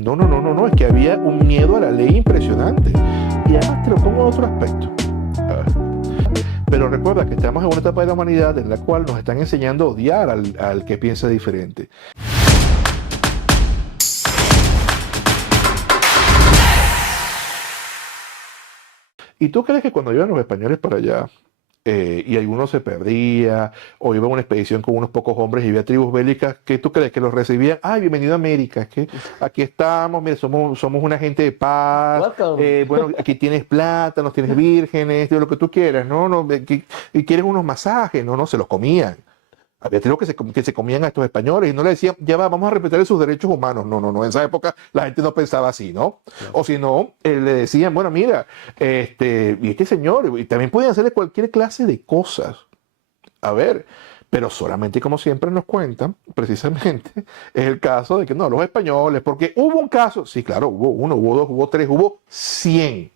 No, no, no, no, no, es que había un miedo a la ley impresionante. Y además te lo pongo en otro aspecto. A ver. Pero recuerda que estamos en una etapa de la humanidad en la cual nos están enseñando a odiar al que piensa diferente. ¿Y tú crees que cuando iban los españoles para allá, y alguno se perdía, o iba a una expedición con unos pocos hombres y había tribus bélicas, que tú crees que los recibían? ¡Ay, bienvenido a América! Es que aquí estamos, mire, somos una gente de paz, Welcome. bueno, aquí tienes plata, nos tienes vírgenes, lo que tú quieras, ¿no? No, y quieres unos masajes, no, no, se los comían. Había tribus que se comían a estos españoles y no le decían, ya va, vamos a respetar sus derechos humanos. No, no, no, en esa época la gente no pensaba así, ¿no? O si no, le decían, bueno, mira, y este señor, y también podían hacerle cualquier clase de cosas. A ver, pero solamente como siempre nos cuentan, precisamente, es el caso de que no, los españoles, porque hubo un caso, sí, claro, hubo uno, hubo dos, hubo tres, hubo 100.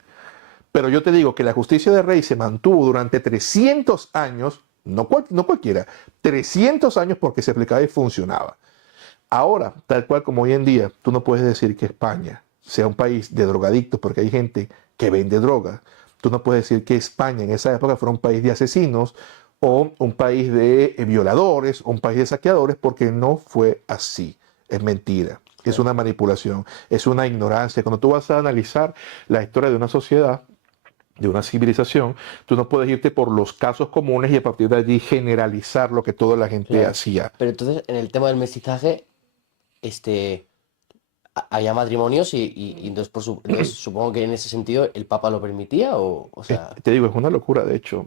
Pero yo te digo que la justicia de rey se mantuvo durante 300 años, no cualquiera, 300 años porque se aplicaba y funcionaba. Ahora, tal cual como hoy en día, tú no puedes decir que España sea un país de drogadictos porque hay gente que vende drogas. Tú no puedes decir que España en esa época fuera un país de asesinos o un país de violadores o un país de saqueadores porque no fue así. Es mentira. Es una manipulación, es una ignorancia. Cuando tú vas a analizar la historia de una sociedad, de una civilización, tú no puedes irte por los casos comunes y a partir de allí generalizar lo que toda la gente Claro. hacía. Pero entonces, en el tema del mestizaje, había matrimonios y entonces, entonces supongo que en ese sentido el Papa lo permitía o sea, Te digo, es una locura, de hecho,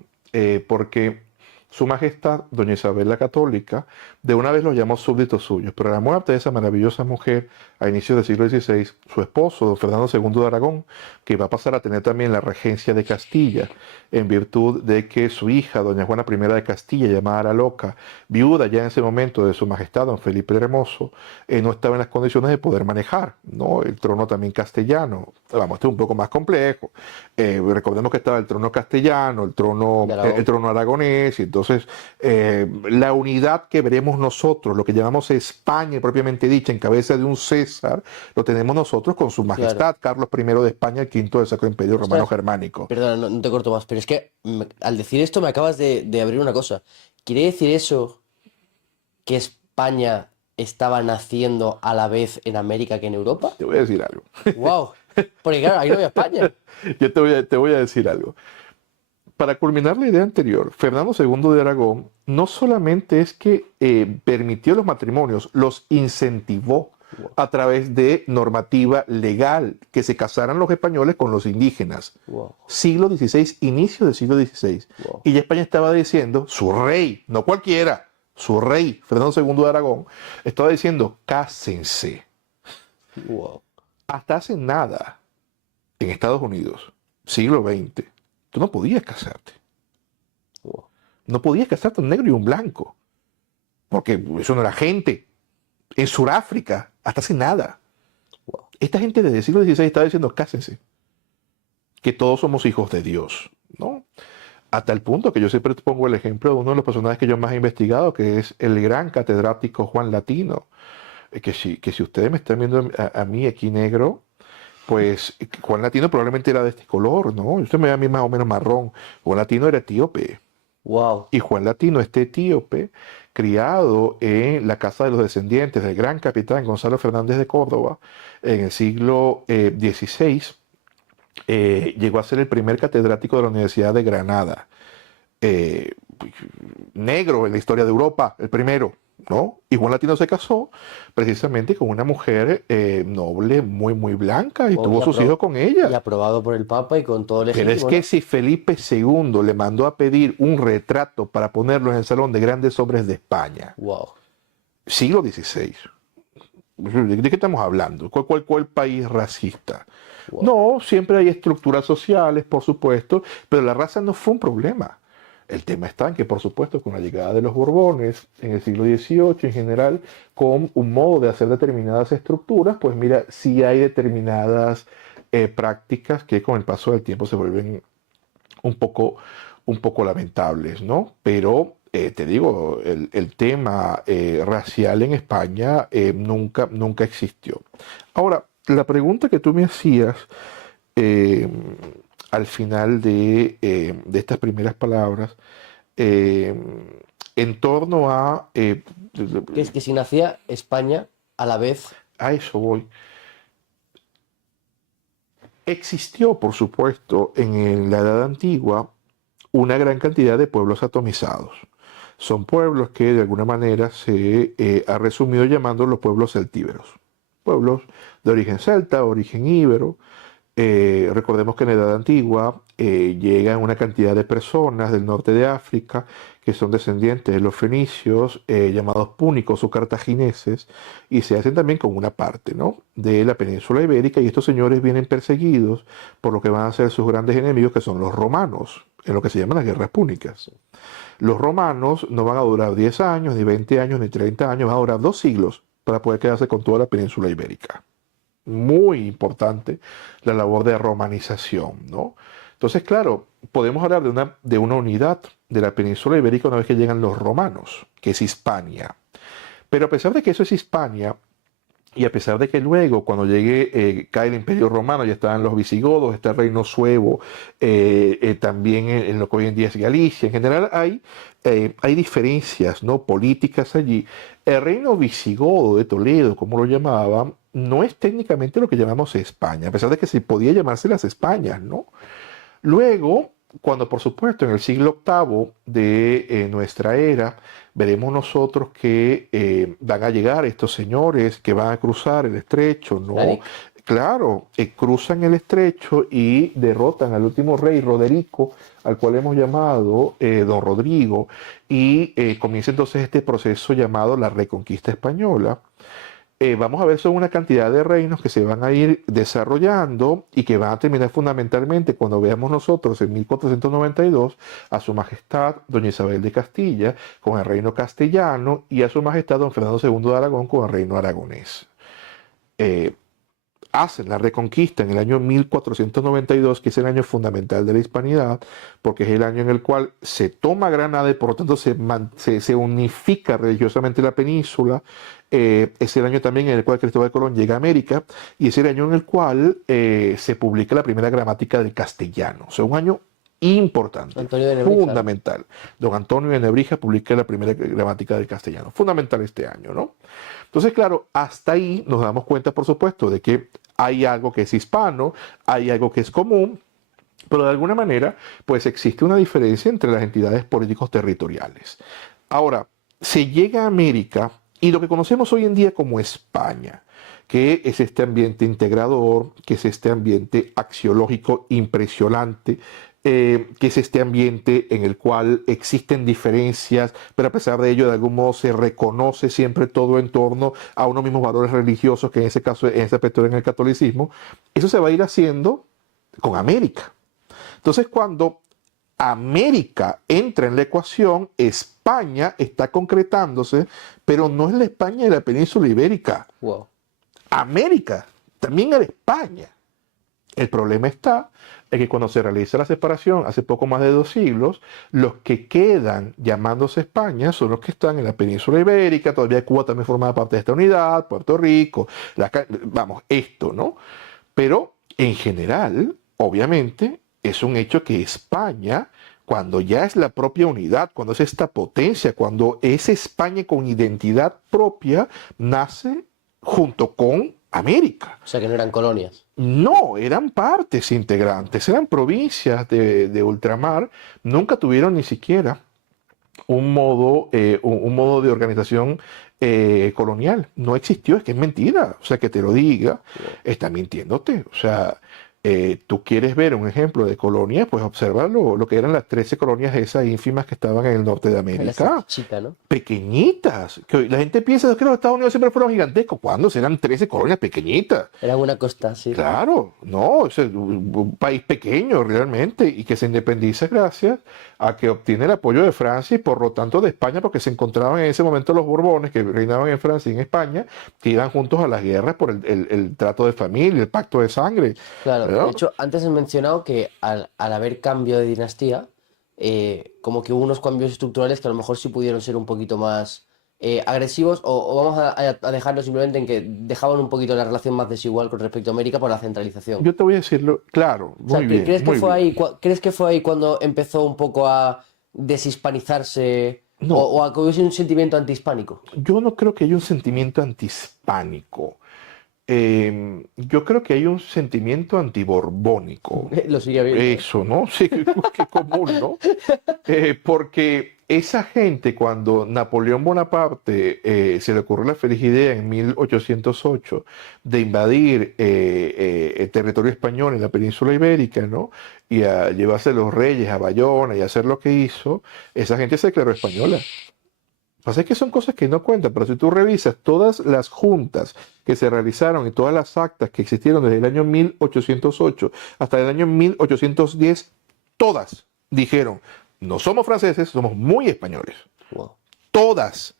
porque Su Majestad, Doña Isabel la Católica, de una vez los llamó súbditos suyos, pero a la muerte de esa maravillosa mujer, a inicios del siglo XVI, su esposo, don Fernando II de Aragón, que va a pasar a tener también la regencia de Castilla, en virtud de que su hija, Doña Juana I de Castilla, llamada la Loca, viuda ya en ese momento de Su Majestad, don Felipe el Hermoso, no estaba en las condiciones de poder manejar, ¿no? El trono también castellano. Vamos, este es un poco más complejo. Recordemos que estaba el trono castellano, de el Aragón. trono aragonés, y entonces la unidad que veremos nosotros, lo que llamamos España propiamente dicha, en cabeza de un César, lo tenemos nosotros con su Claro. majestad Carlos I de España, el quinto del Sacro Imperio Romano Ostras, Germánico. perdona, no te corto más, pero es que al decir esto me acabas de abrir una cosa. ¿Quiere decir eso que España estaba naciendo a la vez en América que en Europa? Te voy a decir algo. ¡Wow! Porque claro, ahí no había España. Yo te voy a decir algo. Para culminar la idea anterior, Fernando II de Aragón no solamente es que permitió los matrimonios, los incentivó Wow, a través de normativa legal, que se casaran los españoles con los indígenas. wow, Siglo XVI, inicio del siglo XVI. wow, Y ya España estaba diciendo, su rey, no cualquiera, su rey, Fernando II de Aragón, estaba diciendo, cásense. wow, Hasta hace nada, en Estados Unidos, siglo XX, tú no podías casarte. wow, No podías casarte un negro y un blanco, porque eso no era gente. En Sudáfrica, hasta hace nada. wow. Esta gente desde el siglo XVI estaba diciendo, cásense, que todos somos hijos de Dios, ¿no? Hasta el punto que yo siempre pongo el ejemplo de uno de los personajes que yo más he investigado, que es el gran catedrático Juan Latino, que si ustedes me están viendo a mí aquí negro, pues Juan Latino probablemente era de este color, ¿no? Usted me ve a mí más o menos marrón. Juan Latino era etíope. Wow. Y Juan Latino, este etíope, criado en la casa de los descendientes del gran capitán Gonzalo Fernández de Córdoba en el siglo XVI, llegó a ser el primer catedrático de la Universidad de Granada. Eh, Negro en la historia de Europa, el primero, ¿no? Y Juan Latino se casó precisamente con una mujer noble, muy, muy blanca, y Wow, tuvo sus hijos con y ella. aprobado por el Papa y con todo Pero es legítimo, que ¿no? si Felipe II le mandó a pedir un retrato para ponerlo en el Salón de Grandes Hombres de España, Wow, siglo XVI, ¿de qué estamos hablando? ¿Cuál país racista? wow. No, siempre hay estructuras sociales, por supuesto, pero la raza no fue un problema. El tema está en que, por supuesto, con la llegada de los Borbones en el siglo XVIII en general, con un modo de hacer determinadas estructuras, pues mira, sí hay determinadas prácticas que con el paso del tiempo se vuelven un poco, un poco lamentables, ¿no? Pero te digo, el tema racial en España nunca existió. Ahora, la pregunta que tú me hacías eh, al final de estas primeras palabras, eh, en torno Que es que si nacía España a la vez, a eso voy. Existió, por supuesto, en la Edad Antigua una gran cantidad de pueblos atomizados. Son pueblos que de alguna manera se ha resumido llamando los pueblos celtíberos. Pueblos de origen celta, origen íbero. Recordemos que en la Edad Antigua llegan una cantidad de personas del norte de África que son descendientes de los fenicios, llamados púnicos o cartagineses, y se hacen también con una parte, ¿no?, de la península ibérica, y estos señores vienen perseguidos por lo que van a ser sus grandes enemigos, que son los romanos, en lo que se llaman las guerras púnicas. Los romanos no van a durar 10 años, ni 20 años, ni 30 años, van a durar 2 siglos para poder quedarse con toda la península ibérica. Muy importante la labor de romanización, ¿no? Entonces, claro, podemos hablar de una unidad de la península ibérica una vez que llegan los romanos, que es Hispania. Pero a pesar de que eso es Hispania, y a pesar de que luego, cuando llegue, cae el Imperio Romano, ya están los visigodos, está el Reino Suevo, también en lo que hoy en día es Galicia. En general hay diferencias, ¿no?, políticas allí. El Reino Visigodo de Toledo, como lo llamaban, no es técnicamente lo que llamamos España, a pesar de que se podía llamarse las Españas, ¿no? Luego, cuando por supuesto en el siglo octavo de nuestra era, veremos nosotros que van a llegar estos señores que van a cruzar el estrecho, ¿no? Titanic, Claro, cruzan el estrecho y derrotan al último rey, Roderico, al cual hemos llamado Don Rodrigo, y comienza entonces este proceso llamado la Reconquista Española. Vamos a ver, son una cantidad de reinos que se van a ir desarrollando y que van a terminar fundamentalmente cuando veamos nosotros en 1492 a su majestad doña Isabel de Castilla con el reino castellano y a su majestad don Fernando II de Aragón con el reino aragonés. Eh, Hacen la reconquista en el año 1492, que es el año fundamental de la hispanidad, porque es el año en el cual se toma Granada y por lo tanto se unifica religiosamente la península. Es el año también en el cual Cristóbal Colón llega a América y es el año en el cual se publica la primera gramática del castellano. O sea, un año importante, Antonio de Nebrija, ¿no? fundamental. Don Antonio de Nebrija publica la primera gramática del castellano. Fundamental este año, ¿no? Entonces, claro, hasta ahí nos damos cuenta, por supuesto, de que hay algo que es hispano, hay algo que es común, pero de alguna manera, pues existe una diferencia entre las entidades políticos territoriales. Ahora, se llega a América y lo que conocemos hoy en día como España, que es este ambiente integrador, que es este ambiente axiológico impresionante, que es este ambiente en el cual existen diferencias, pero a pesar de ello, de algún modo se reconoce siempre todo en torno a unos mismos valores religiosos, que en ese caso, en ese aspecto, en el catolicismo. Eso se va a ir haciendo con América. Entonces, cuando América entra en la ecuación, España está concretándose, pero no es la España de la península ibérica. wow. América también era España. El problema está en que cuando se realiza la separación hace poco más de 2 siglos, los que quedan llamándose España son los que están en la península ibérica, todavía Cuba también formaba parte de esta unidad, Puerto Rico, vamos, esto, ¿no? Pero en general, obviamente, es un hecho que España, cuando ya es la propia unidad, cuando es esta potencia, cuando es España con identidad propia, nace junto con América. O sea que no eran colonias. No, eran partes integrantes, eran provincias de ultramar, nunca tuvieron ni siquiera un modo de organización colonial. No existió, es que es mentira. O sea, que te lo diga, está mintiéndote. O sea, tú quieres ver un ejemplo de colonia, pues observa lo que eran las 13 colonias esas ínfimas que estaban en el norte de Era América. chica, ¿no? Pequeñitas. Que la gente piensa que los Estados Unidos siempre fueron gigantescos. ¿Cuándo? Eran 13 colonias pequeñitas. Era una costa, sí. Claro, no, es un país pequeño realmente y que se independiza gracias a que obtiene el apoyo de Francia y por lo tanto de España, porque se encontraban en ese momento los Borbones que reinaban en Francia y en España, que iban juntos a las guerras por el trato de familia, el pacto de sangre. Claro, ¿No? de hecho, antes he mencionado que al haber cambio de dinastía, como que hubo unos cambios estructurales que a lo mejor sí pudieron ser un poquito más agresivos o vamos a dejarlo simplemente en que dejaban un poquito la relación más desigual con respecto a América por la centralización? Yo te voy a decirlo, claro, O sea, muy bien, ¿crees que muy fue bien. ahí, crees que fue ahí cuando empezó un poco a deshispanizarse No, o a que hubiese un sentimiento antihispánico? yo no creo que haya un sentimiento antihispánico. Yo creo que hay un sentimiento antiborbónico. Lo sigue habiendo, ¿eh? Eso, ¿no? Sí, qué común, ¿no? Porque esa gente, cuando Napoleón Bonaparte se le ocurrió la feliz idea en 1808 de invadir el territorio español en la península ibérica, ¿no? Y a llevarse los reyes a Bayona y hacer lo que hizo, esa gente se declaró española. Pasa es que son cosas que no cuentan, pero si tú revisas todas las juntas que se realizaron y todas las actas que existieron desde el año 1808 hasta el año 1810, todas dijeron, no somos franceses, somos muy españoles. Wow. Todas.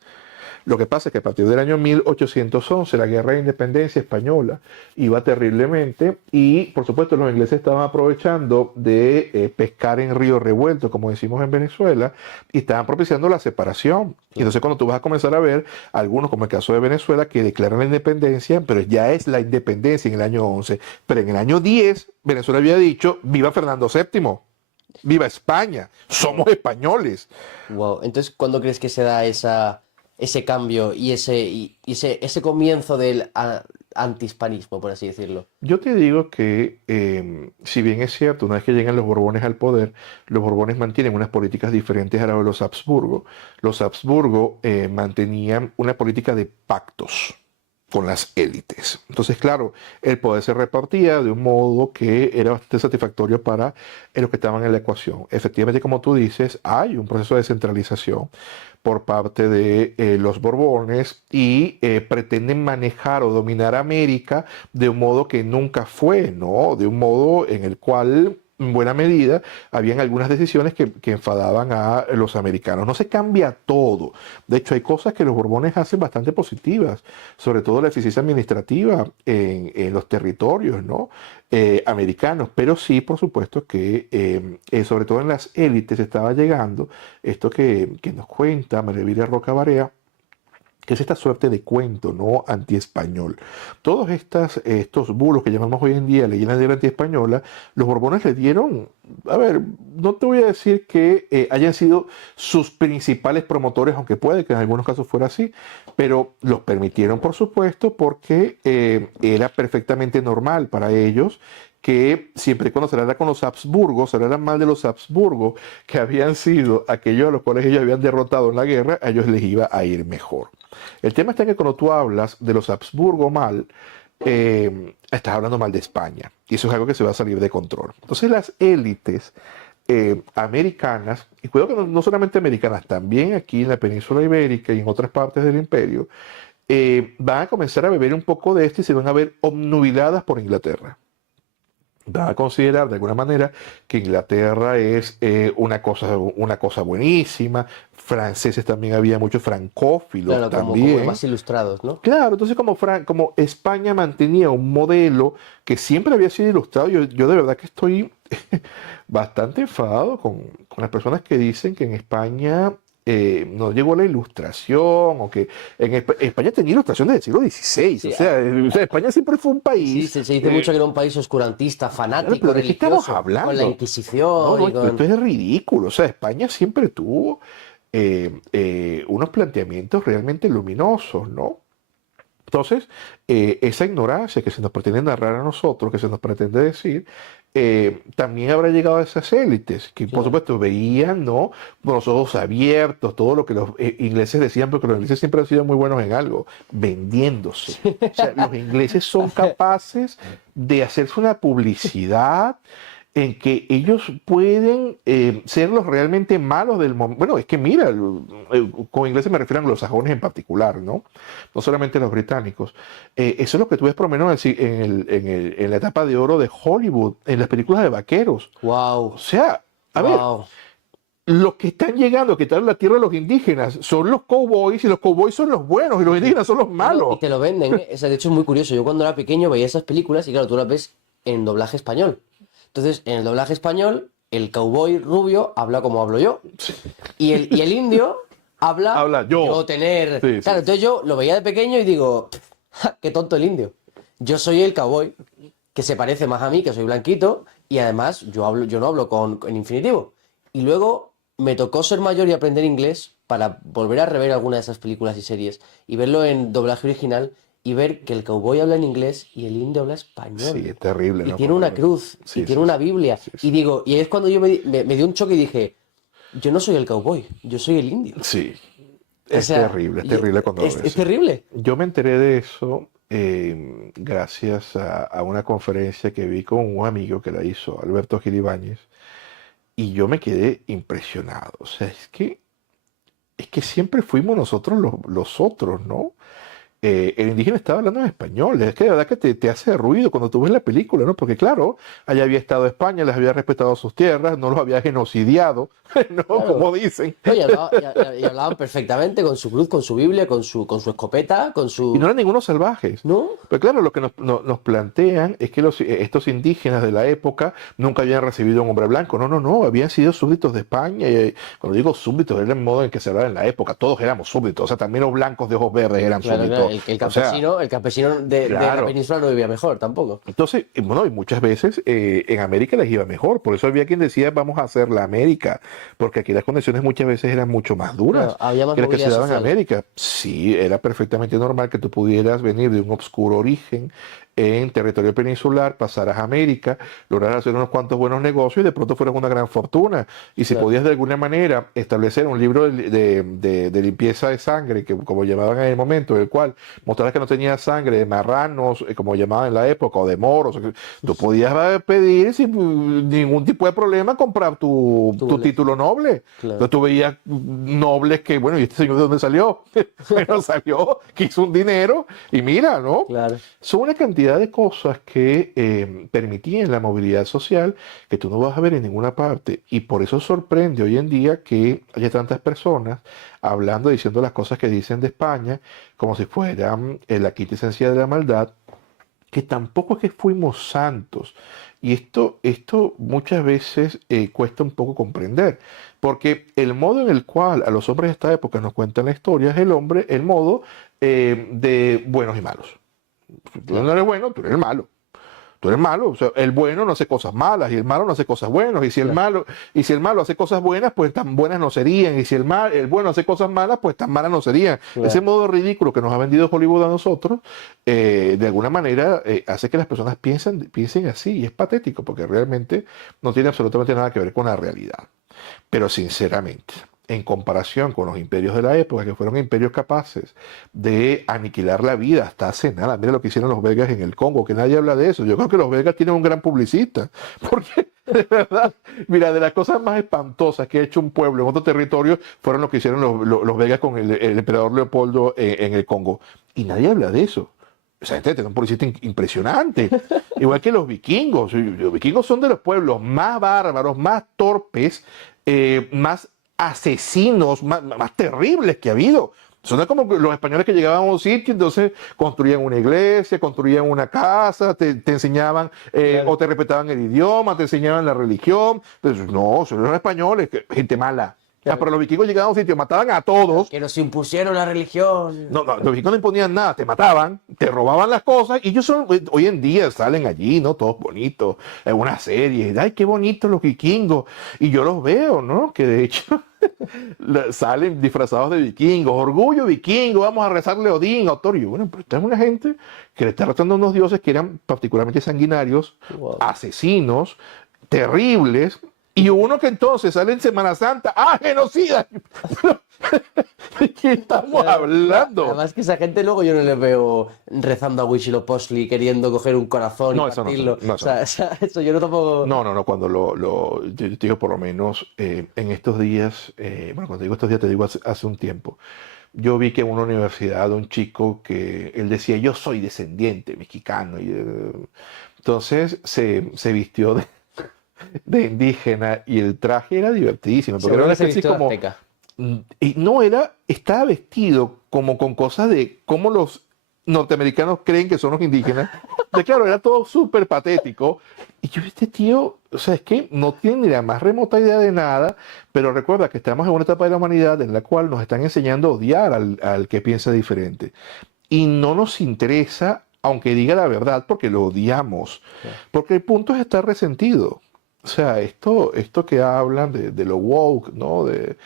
Lo que pasa es que a partir del año 1811 la guerra de independencia española iba terriblemente y por supuesto los ingleses estaban aprovechando de pescar en río revuelto, como decimos en Venezuela, y estaban propiciando la separación. Y entonces cuando tú vas a comenzar a ver algunos, como el caso de Venezuela, que declaran la independencia, pero ya es la independencia en el año 11, pero en el año 10 Venezuela había dicho, viva Fernando VII, viva España, somos españoles. Wow. Entonces, ¿cuándo crees que se da ese cambio y ese comienzo del antihispanismo, por así decirlo? Yo te digo que, si bien es cierto, una vez que llegan los Borbones al poder, los Borbones mantienen unas políticas diferentes a las de los Habsburgo. Los Habsburgo mantenían una política de pactos con las élites. Entonces, claro, el poder se repartía de un modo que era bastante satisfactorio para los que estaban en la ecuación. Efectivamente, como tú dices, hay un proceso de centralización por parte de los Borbones y pretenden manejar o dominar América de un modo que nunca fue, ¿no? De un modo en el cual, en buena medida, habían algunas decisiones que enfadaban a los americanos. No se cambia todo. De hecho, hay cosas que los Borbones hacen bastante positivas, sobre todo la eficiencia administrativa en los territorios, ¿no? Americanos, pero sí, por supuesto, que sobre todo en las élites estaba llegando esto que nos cuenta María Elvira Roca Barea, que es esta suerte de cuento, ¿no? Antiespañol. Todos estos bulos que llamamos hoy en día leyenda negra antiespañola, los Borbones le dieron, a ver, no te voy a decir que hayan sido sus principales promotores, aunque puede que en algunos casos fuera así, pero los permitieron, por supuesto, porque era perfectamente normal para ellos que siempre y cuando se hablara con los Habsburgos, se hablara mal de los Habsburgos, que habían sido aquellos a los cuales ellos habían derrotado en la guerra, a ellos les iba a ir mejor. El tema está en que cuando tú hablas de los Habsburgo mal, estás hablando mal de España. Y eso es algo que se va a salir de control. Entonces las élites americanas, y cuidado que no solamente americanas, también aquí en la península ibérica y en otras partes del imperio, van a comenzar a beber un poco de esto y se van a ver obnubiladas por Inglaterra. Da a considerar de alguna manera que Inglaterra es una cosa buenísima. Franceses también había muchos francófilos Claro, como los también. más ilustrados, ¿no? Claro, entonces como España mantenía un modelo que siempre había sido ilustrado, yo de verdad que estoy bastante enfadado con las personas que dicen que en España no llegó la ilustración o que España tenía ilustración desde el siglo XVI. Sí, O sea, España siempre fue un sí, país. se dice mucho que era un país oscurantista, Claro, fanático, pero ¿de qué estamos religioso, con la hablando? No, Inquisición no, y esto con... es ridículo. O sea, España siempre tuvo unos planteamientos realmente luminosos, ¿no? Entonces, esa ignorancia que se nos pretende narrar a nosotros, que se nos pretende decir, también habrá llegado a esas élites, que por Claro. supuesto veían, ¿no? Con los ojos abiertos, todo lo que los ingleses decían, porque los ingleses siempre han sido muy buenos en algo, vendiéndose. O sea, los ingleses son capaces de hacerse una publicidad en que ellos pueden ser los realmente malos del momento. Bueno, es que mira, con ingleses me refiero a anglosajones en particular, ¿no? No solamente los británicos. Eso es lo que tú ves por lo menos en la etapa de oro de Hollywood, en las películas de vaqueros. O Wow, sea, a ver, wow. los que están llegando, que están en la tierra de los indígenas, son los cowboys y los cowboys son los buenos y los indígenas son los No, y malos. te lo venden, ¿eh? O sea, de hecho es muy curioso. Yo cuando era pequeño veía esas películas y claro, tú las ves en doblaje español. Entonces, en el doblaje español, el cowboy rubio habla como hablo yo. Y el indio habla, yo. tener... Sí, sí. Claro, entonces yo lo veía de pequeño y digo, "Ja, qué tonto el indio. Yo soy el cowboy, que se parece más a mí, que soy blanquito, y además yo no hablo en infinitivo. Y luego me tocó ser mayor y aprender inglés para volver a rever alguna de esas películas y series y verlo en doblaje original y ver que el cowboy habla en inglés y el indio habla Sí, español. es terrible, Y ¿no? tiene una cruz, y Sí, tiene sí, una sí. Biblia. Sí, Y sí. digo, y es cuando yo me dio un choque y dije, yo no soy el cowboy, yo soy el indio. Sí, O sea, es terrible cuando lo es ves. Sí. terrible. Yo me enteré de eso gracias a una conferencia que vi con un amigo que la hizo, Alberto Gil Ibáñez, y yo me quedé impresionado. O sea, es que siempre fuimos nosotros los otros, ¿no? El indígena estaba hablando en español. Es que de verdad que te hace ruido cuando tú ves la película, ¿no? Porque claro, allá había estado España, les había respetado sus tierras, no los había genocidiado, ¿no? Claro. Como dicen. No, y hablaban perfectamente con su cruz, con su Biblia, con su escopeta, con Y no su... eran ningunos salvajes. ¿No? Pero claro, lo que nos plantean es que estos indígenas de la época nunca habían recibido un hombre blanco. No, no, no, habían sido súbditos de España. Y cuando digo súbditos, era el modo en que se hablaba en la época. Todos éramos súbditos. O sea, también los blancos de ojos verdes eran Claro, claro. súbditos. El O sea, campesino de la claro. península no vivía mejor tampoco. Entonces, y bueno, y muchas veces en América les iba mejor. Por eso había quien decía, vamos a hacer la América. Porque aquí las condiciones muchas veces eran mucho más Claro, duras había más que las que se movilidad daban en social. América. Sí, era perfectamente normal que tú pudieras venir de un obscuro origen en territorio peninsular, pasaras a América, lograras hacer unos cuantos buenos negocios y de pronto fueras una gran fortuna. Y si Claro. podías de alguna manera establecer un libro de limpieza de sangre, que como llamaban en el momento, en el cual mostraras que no tenía sangre de marranos, como llamaban en la época, o de moros, tú podías pedir sin ningún tipo de problema comprar tu, Tu tu boleto. título noble. Claro, Entonces tú veías nobles que, bueno, ¿y este señor de dónde salió? Bueno, salió, quiso un dinero y mira, ¿no? claro. Son una cantidad de cosas que permitían la movilidad social que tú no vas a ver en ninguna parte. Y por eso sorprende hoy en día que haya tantas personas hablando, diciendo las cosas que dicen de España, como si fueran la quinta esencia de la maldad, que tampoco es que fuimos santos. Y esto muchas veces cuesta un poco comprender, porque el modo en el cual a los hombres de esta época nos cuentan la historia es el modo de buenos y malos. Si tú no Claro. eres bueno, tú eres el malo. Tú eres malo. O sea, el bueno no hace cosas malas y el malo no hace cosas buenas. Claro. Y si el malo hace cosas buenas, pues tan buenas no serían. Y si el bueno hace cosas malas, pues tan malas no serían. Ese Claro. modo ridículo que nos ha vendido Hollywood a nosotros, de alguna manera hace que las personas piensen así. Y es patético porque realmente no tiene absolutamente nada que ver con la realidad. Pero sinceramente, en comparación con los imperios de la época, que fueron imperios capaces de aniquilar la vida hasta hace nada, mira lo que hicieron los belgas en el Congo, que nadie habla de eso. Yo creo que los belgas tienen un gran publicista, porque de verdad, mira, de las cosas más espantosas que ha hecho un pueblo en otro territorio fueron lo que hicieron los belgas con el emperador Leopoldo en el Congo. Y nadie habla de eso. Esa gente tiene un publicista impresionante. Igual que los vikingos. Los vikingos son de los pueblos más bárbaros, más torpes, más asesinos, más terribles que ha habido. Son como los españoles que llegaban a un sitio, entonces construían una iglesia, construían una casa, te enseñaban o Claro. te respetaban el idioma, te enseñaban la religión. Entonces, no, son los españoles, gente mala. Ah, Claro. pero los vikingos llegaban a un sitio, mataban a todos. Que nos impusieron la religión. No, no, los vikingos no imponían nada, te mataban, te robaban las cosas y ellos hoy en día salen allí, ¿no? Todos bonitos, en una serie, ay, qué bonitos los vikingos. Y yo los veo, ¿no? Que de hecho salen disfrazados de vikingos, orgullo vikingo, vamos a rezarle a Odín, a Thor. Y yo, bueno, pero esta es una gente que le está rezando a unos dioses que eran particularmente sanguinarios, Wow. asesinos, terribles. Y uno que entonces sale en Semana Santa, ¡ah, genocida! ¿De qué estamos hablando? Además que esa gente luego yo no les veo rezando a Huitzilopochtli queriendo coger un corazón y No, eso no, partirlo. no, O sea, eso yo no tampoco... no, no, no, cuando yo te digo por lo menos en estos días, bueno, cuando digo estos días te digo hace un tiempo, yo vi que en una universidad un chico que él decía, yo soy descendiente mexicano, y entonces se vistió de indígena y el traje era divertidísimo, porque era Seguro una que se especie vistió de como, azteca. y no era, estaba vestido como con cosas de cómo los norteamericanos creen que son los indígenas. De claro, era todo súper patético. Y yo, este tío, o sea, es que no tiene ni la más remota idea de nada, pero recuerda que estamos en una etapa de la humanidad en la cual nos están enseñando a odiar al que piensa diferente. Y no nos interesa, aunque diga la verdad, porque lo odiamos. Porque el punto es estar resentido. O sea, esto que hablan de lo woke, ¿no? De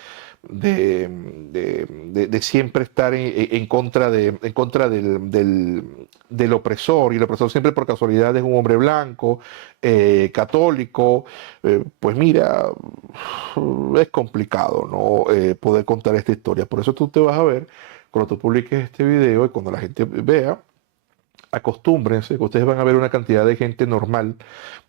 siempre estar en contra, en contra del opresor, y el opresor siempre por casualidad es un hombre blanco, católico, pues mira, es complicado, ¿no? Poder contar esta historia. Por eso tú te vas a ver, cuando tú publiques este video y cuando la gente vea, acostúmbrense, que ustedes van a ver una cantidad de gente normal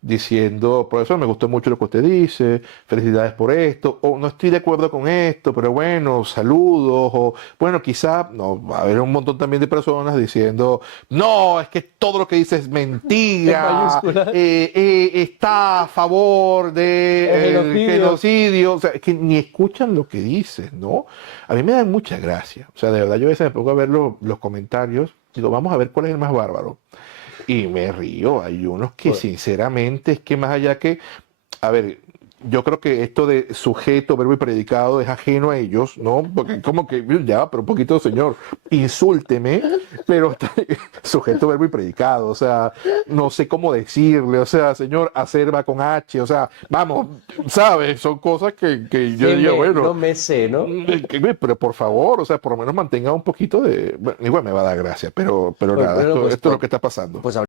diciendo, profesor, me gustó mucho lo que usted dice, felicidades por esto, o no estoy de acuerdo con esto, pero bueno, saludos, o bueno, quizá, no, va a haber un montón también de personas diciendo, no, es que todo lo que dice es En mentira, mayúsculas. está a favor El del genocidio. genocidio, o sea, es que ni escuchan lo que dices, ¿no? A mí me dan mucha gracia, o sea, de verdad yo a veces me pongo a ver los comentarios. Digo, vamos a ver cuál es el más bárbaro. Y me río. Hay unos que Pues, sinceramente es que más allá que... A ver, yo creo que esto de sujeto, verbo y predicado es ajeno a ellos, ¿no? Porque como que, ya, pero un poquito, señor, insúlteme, pero sujeto, verbo y predicado. O sea, no sé cómo decirle. O sea, señor, hacer va con H. O sea, vamos, ¿sabes? Son cosas que yo diría, bueno... no me sé, ¿no? Pero por favor, o sea, por lo menos mantenga un poquito de... Bueno, igual me va a dar gracia, pero Bueno, nada, bueno, pues, esto es lo que está pasando. pues